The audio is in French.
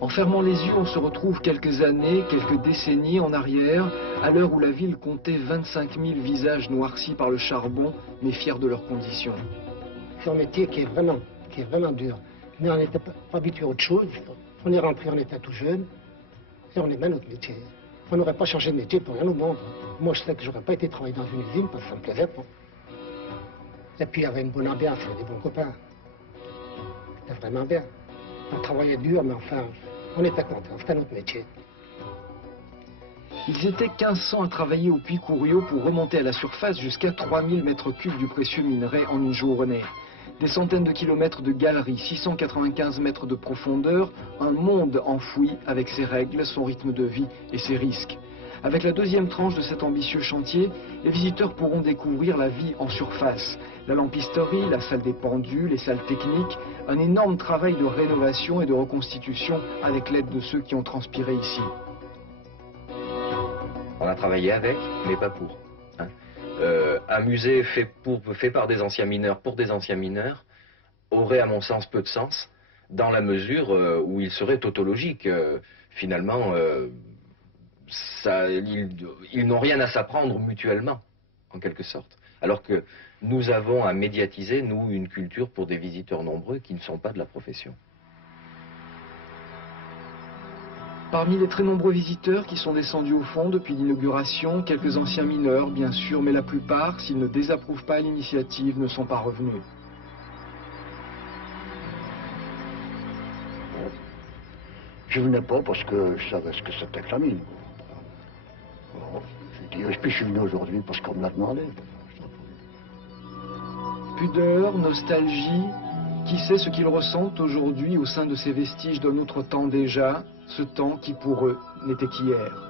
En fermant les yeux, on se retrouve quelques années, quelques décennies en arrière, à l'heure où la ville comptait 25 000 visages noircis par le charbon, mais fiers de leurs conditions. C'est un métier qui est vraiment dur. Mais on n'était pas habitué à autre chose. On est rentré, on était tout jeune, et on aimait notre métier. On n'aurait pas changé de métier pour rien au monde. Moi, je sais que j'aurais pas été travailler dans une usine parce que ça me plaisait pas. Et puis, il y avait une bonne ambiance, il y avait des bons copains. C'était vraiment bien. On travaillait dur, mais enfin, on était contents, c'était notre métier. Ils étaient 1500 à travailler au puits Couriot pour remonter à la surface jusqu'à 3000 mètres cubes du précieux minerai en une journée. Des centaines de kilomètres de galeries, 695 mètres de profondeur, un monde enfoui avec ses règles, son rythme de vie et ses risques. Avec la deuxième tranche de cet ambitieux chantier, les visiteurs pourront découvrir la vie en surface. La lampisterie, la salle des pendus, les salles techniques, un énorme travail de rénovation et de reconstitution avec l'aide de ceux qui ont transpiré ici. On a travaillé avec, mais pas pour. Un musée fait par des anciens mineurs pour des anciens mineurs aurait à mon sens peu de sens dans la mesure où il serait tautologique. Finalement, ils n'ont rien à s'apprendre mutuellement, en quelque sorte. Alors que nous avons à médiatiser, nous, une culture pour des visiteurs nombreux qui ne sont pas de la profession. Parmi les très nombreux visiteurs qui sont descendus au fond depuis l'inauguration, quelques anciens mineurs, bien sûr, mais la plupart, s'ils ne désapprouvent pas l'initiative, ne sont pas revenus. Je venais pas parce que je savais ce que c'était que la mine. Bon, je dis, et puis je suis venu aujourd'hui parce qu'on me l'a demandé. Pudeur, nostalgie, qui sait ce qu'ils ressentent aujourd'hui au sein de ces vestiges d'un autre temps déjà, ce temps qui pour eux n'était qu'hier.